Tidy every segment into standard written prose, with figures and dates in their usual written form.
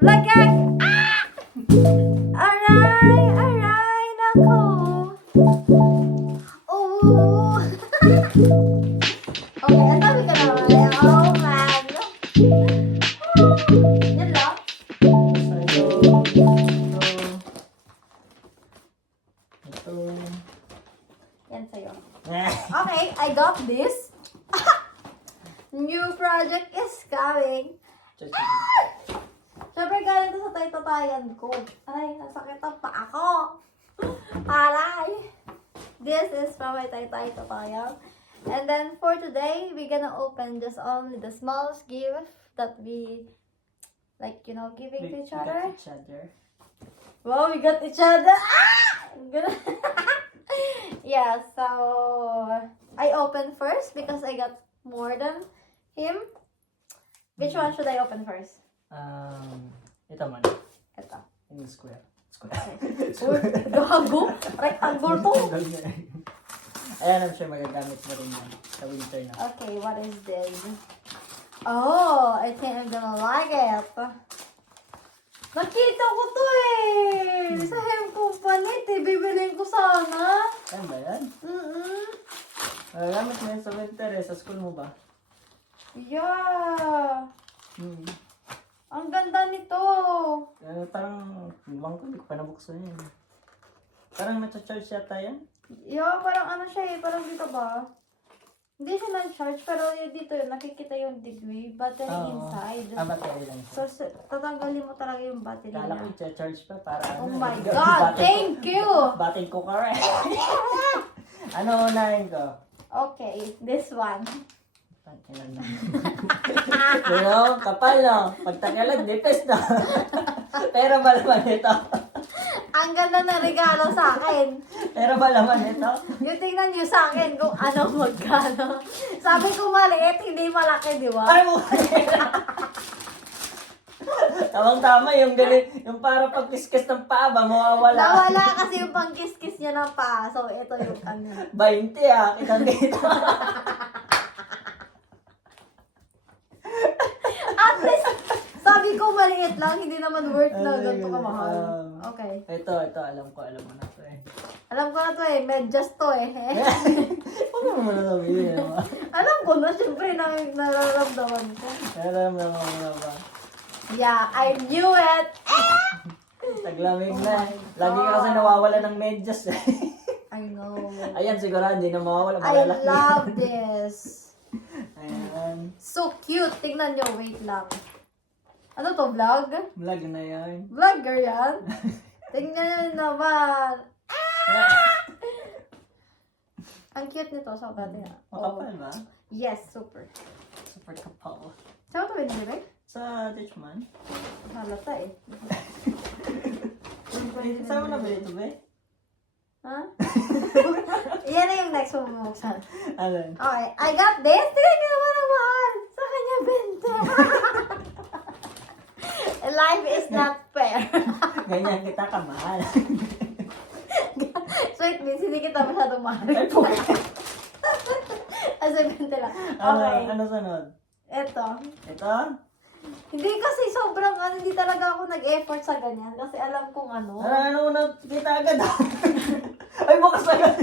Lagay! Ah! Aray, nako. Oh. Okay, ang dami ka naman. Oh, man. Yan lang. Ito. Yan sa'yo. Okay, I got this. New project is coming. Siyempre, galing to sa taytatayan ko. Ay, nasakit ang paa ko. Aray. This is from my taytatayan. And then for today, we're gonna open just only the smallest gift that we, like, you know, giving to each other. Wow, we got each other. Ah! Yeah, so I open first because I got more than him. Which one should I open first? Ito man. Ito. Yung square. Uy, gago. Rectangle to. Ayan, I'm sure magagamit mo rin yan sa winter na. Okay, what is this? Oh, I think I'm gonna like it. Nakita ko to eh. Sa Hem Company, bibilin ko sana. Ayan ba yan? Magagamit mo yan sa winter eh. Sa school mo ba? Yeah. Ang ganda nito. Parang, ibang ko, hindi ko pa nabuksan yan. Parang nasa-charge yata yan. Yeah, parang ano siya eh. Parang dito ba? Hindi siya na-charge, pero yun dito yun, nakikita yung degree, battery inside. Battery lang siya. So, tatanggalin mo talaga yung battery Kala ko na. i-charge pa para Oh ano. my God! Thank you! Battery ko ka rin. Ano unahin ko? Okay, this one. Ilan na. Pero, kapal no. Pagtagalan, dipes no. Pero malaman ito. Ang ganda ng regalo sa akin. Pero malaman ito. Yung tingnan nyo sa akin kung ano magkano. Sabi ko maliit, hindi malaki, di ba? Ay mo. Tamang-tama yung ganun, yung para pagkiskis ng paa ba, mawawala. Nawala kasi yung pangkiskis niya ng paa. So, ito yung ano. 20 kitang dito. At least, sabi ko maliit lang, hindi naman worth na ganito kamahal. Okay. Ito, alam mo na ito eh. Alam ko na to eh, medyas to eh. Huwag mo na sabihin. Alam ko na, syempre nararamdaman ko. Alam mo na ba? Yeah, I knew it! Taglamig na. Lagi ka kasi nawawala ng medyas eh. I know. Ayan, siguro hindi na mawawala. I love this. Ayan. So cute. Tingnan nyo, wait lang. Ano to, vlog? Vlog na yan. Vlogger yan? Tingnan nyo naman. Ah! Ang cute nito, sa natin. Makapal ba? Yes, super. Super kapal. Saan ito binili? Sa Ditchman? Halata eh. Saan mo na ba ito, be? Ha? Yan na yung next mo bubuksan. Alin? Okay, I got this. Tingnan nyo naman ang mahal. Sa kanya, 20. Life is not fair. Ganyan kita kamahal. So it means hindi kita masyadong mahal. Ay po. As a 20 lang. Okay. Ano sunod? Ito. Ito? Hindi kasi sobrang hindi talaga ako nag-effort sa ganyan. Kasi alam kong ano. Ano mo na kita agad Ay, bukas agad.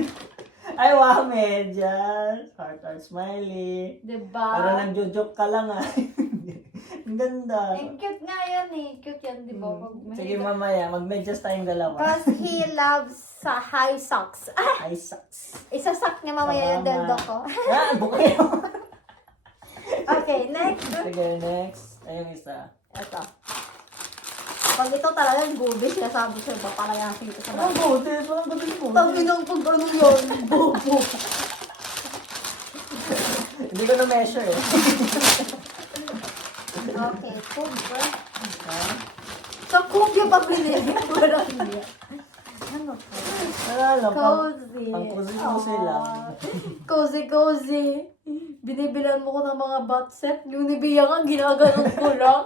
Ay, wow, medyas. Heart, smiley. Diba? Para nagjo-joke ka lang Ang ganda. Eh, cute nga yan eh. Cute yan, di ba? Sige, mamaya. Mag-medyas tayong dalawa. Because he loves sa high socks. Ah! Ay, sucks. Isasak niya mamaya yung deldo ko. Bukay mo. Okay, next. Sige, next. Ayun isa. Ito. Pag ito talagang gubis, sabi sa'yo ba palayasin ito sa Ang mga. buti. Ang galing mo. Tabi ng pag ano yun. Bobo. Hindi ko na-measure eh. Okay, kubra. Sa kubya pa binili. Walang niya. Ano to? Alam ko. Cozy. Ang cozy-cozy lang. Cozy. Binibilan mo ko ng mga bat set. Yung Nivea nga, ginaganon ko lang.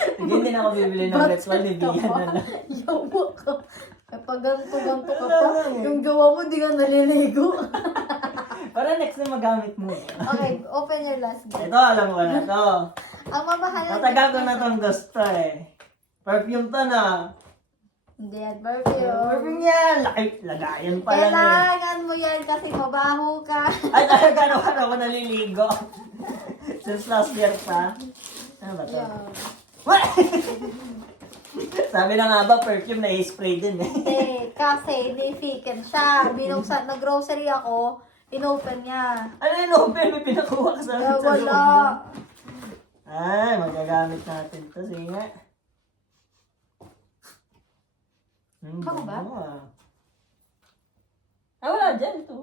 Sige, hindi na ako bibili ng Let's One. Nibigan na lang. Yawa ka. Kapag ganto-ganto ka Wala pa, lang eh. yung gawa mo, di ka naliligo. Para next na magamit mo. Okay, open your last gift. Ito, alam ko na to. Ang mamahal na Matagal ko na itong gusto eh. Perfume to na. Hindi yan, perfume. Perfume yan. Lagayan pa lang eh. Kailangan mo yan kasi mabaho ka. Ay, talaga naman ako naliligo. Since last year pa. Ano ba to? Yan. What? Sabi na nga ba, perfume na i-spray din eh. Hindi, kasi nifiken siya. Binuksan, nag-grocery ako, inopen niya. Ano yun, open? May pinakuha ka sa Kaya sa wala. loob mo. Ay, magagamit natin to. Sige nga. Baka ba? bango ah. Ah, wala dyan ito.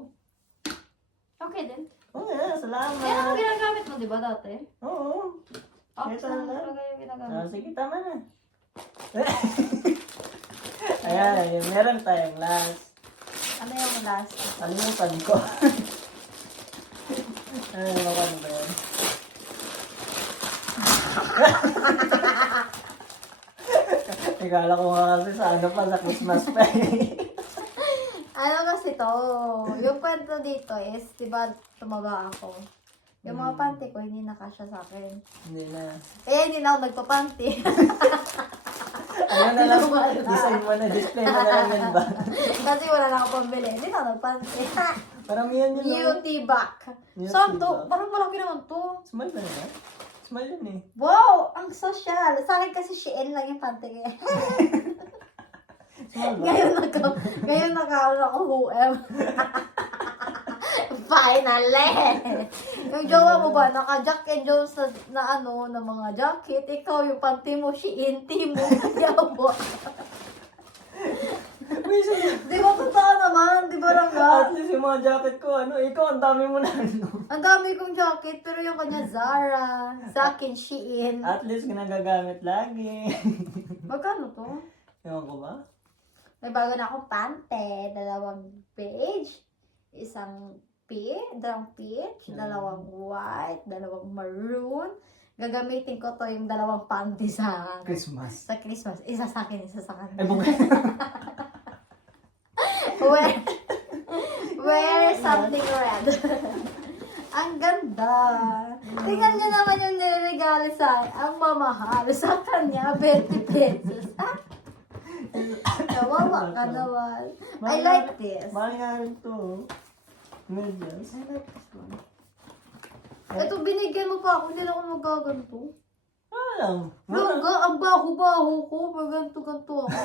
Okay din. Oo nga, salamat. Yan ang ginagamit mo, di ba dati? Oo. Ops Ito na na. talaga yung ginagamit. Ah, sige, tama na. Ayan, yun, meron tayong last. Ano yung last? Kalimutan ko. Ano ba yun? Ikala ko nga kasi sa ano pa, sa Christmas pa eh. Ano kasi to? Yung kwento dito is, di ba, tumaba ako. Yung mga panty ko, hindi nakasya sa akin. Hindi na. Kaya hindi na ako nagpapanty. Ano na lang, Wala. design mo na, display mo na lang yan ba? Kasi wala na ako pambili. Hindi na ako nagpanty. Parang yan yun. no? Beauty back. Beauty Saan to? back. Parang malaki naman to. Small ba na? Small yun eh. Wow! Ang social. Sa akin kasi Shein lang yung panty ko. Small ba? Ngayon nakaroon ako UM. Finally! Yung jowa mo ba, naka-Jack and Jones na ano, na mga jacket. Ikaw, yung panty mo, Shein, mo. Yawa. Uy, sige. Di ba totoo naman? Di ba At Rangga? least yung mga jacket ko, ano, ikaw, ang dami mo na, ano. Ang dami kong jacket, pero yung kanya Zara, sa akin Shein. At least ginagagamit lagi. Magkano to? Ewan ko ba? May bago na akong pante, 2 beige, dalawang peach, 2 white, 2 maroon. Gagamitin ko to yung 2 panty sa Christmas. Christmas. Isa sa akin, isa sa Ay, kanya. bugay. Wear something red. Ang ganda. Tingnan niyo naman yung niregalo sa akin. Ang mamahal. Sa kanya, 20 pesos. Kawawa ka naman. I like this. Mahal nga rin to. Medyas. I like this one. Ito, binigyan mo pa ako. Hindi na ako magaganto. Alam. Langga, ang baho-baho ko. Pag ganto-ganto ako.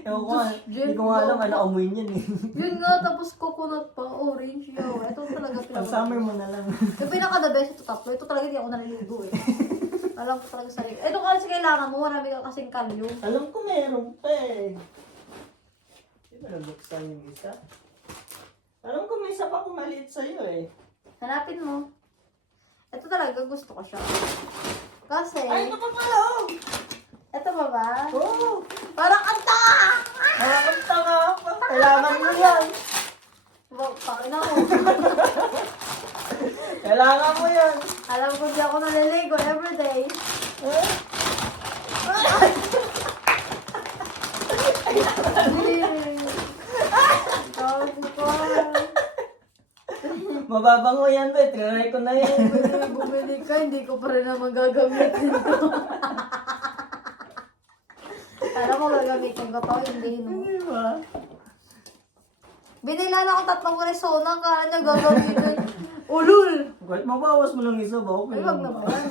Ewan ko nga. Hindi ko nga alam ano amoy niyan eh. Yun nga, tapos coconut pa. Orange yaw. Ito talaga Pag summer mo na lang. Yung pinaka-the best ito tatlo. Ito talaga hindi ako naliligo eh. Alam ko talaga sarili. Ito kasi kailangan mo. Marami ka kasing kalyo. Alam ko meron pa eh. Di ba nabuksan yung isa? Alam ko may isa pa akong maliit sa'yo eh. Hanapin mo. Ito talaga gusto ko siya. Kasi, Ay, ito pa pala oh! ito ba ba? Oo! Parang anta! Nakakanta nga pa. Kailangan mo yan. Pakina mo. Kailangan mo yan. Alam ko di ako naliligo everyday. Eh? Mababango yan ba? Trinay ko na yan. Bumili ka, hindi ko pa rin naman gagamitin to. Alam mo, gagamitin ko to, hindi mo. Di ba? Binila na ako 3 resona, kaya niya gagamitin. Ulul! Kahit mabawas mo lang isa ba? Okay Ay, wag na lang. ba yan?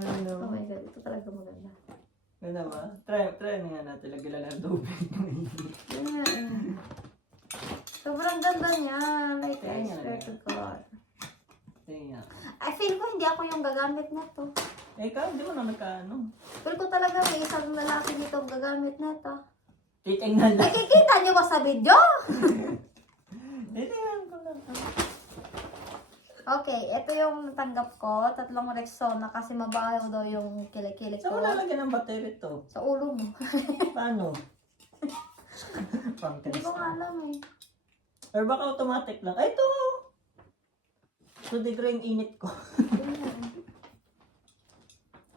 Ano? Oh my God, ito talaga maganda. Ganda ba? Try na nga natin. Lagyan lang ng tubig. Yun nga eh. Sobrang ganda niya. Like, I Kaya nga swear to God. Tingnan. I feel ko hindi ako yung gagamit na to. Eh, ikaw, di mo na nagkaano. Feel ko talaga may isang lalaki dito ang gagamit na to. Titingnan lang. Nakikita niyo ba sa video? Titingnan ko lang. Okay, ito yung natanggap ko. 3 Rexona kasi mabaho daw yung kilikili Saan mo ko. lalagyan ng battery to? Sa ulo mo. Paano? Pang Hindi ko nga alam eh. Or baka automatic lang. Ay, ito! To degree yung init ko.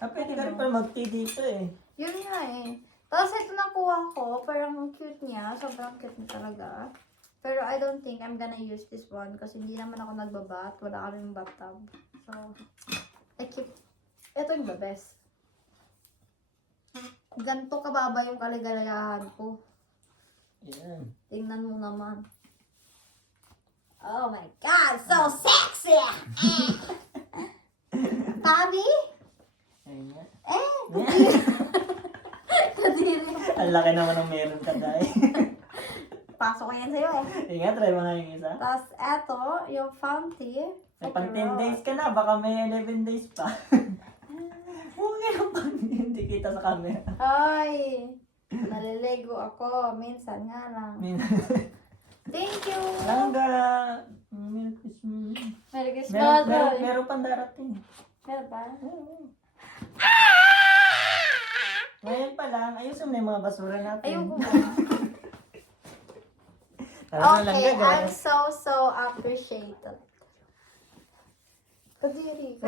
Pwede ka rin pala mag-tea dito eh. Yun nga eh. Tapos ito nakuha ko. Parang ang cute niya. Sobrang cute niya talaga. Pero I don't think I'm gonna use this one kasi hindi naman ako nagbabat. Wala kaming bathtub. So, I keep, ito yung the best. Ganto kababa yung kaligayahan ko. Yan. Tingnan mo naman. Oh my God, so sexy! Tabi? Ayun nga. Kadiri. Kadiri. Ang laki naman ng meron ka, Day. Pasok ko yan sa'yo eh. Ingat, try mo nga yung isa. Tapos eto, yung Fenty. May pang 10 days ka na, baka may 11 days pa. Huwag nga yung pang hindi kita sa camera. Ay, naliligo ako. Minsan nga lang. Thank you! Langga! Merry Christmas. Merry Christmas! Meron pang darating. Meron ba? Ngayon pa lang, ayusin mo na yung mga basura natin. Ayoko mo. Tara na, Okay, Langga, I'm so appreciated. Kadiri.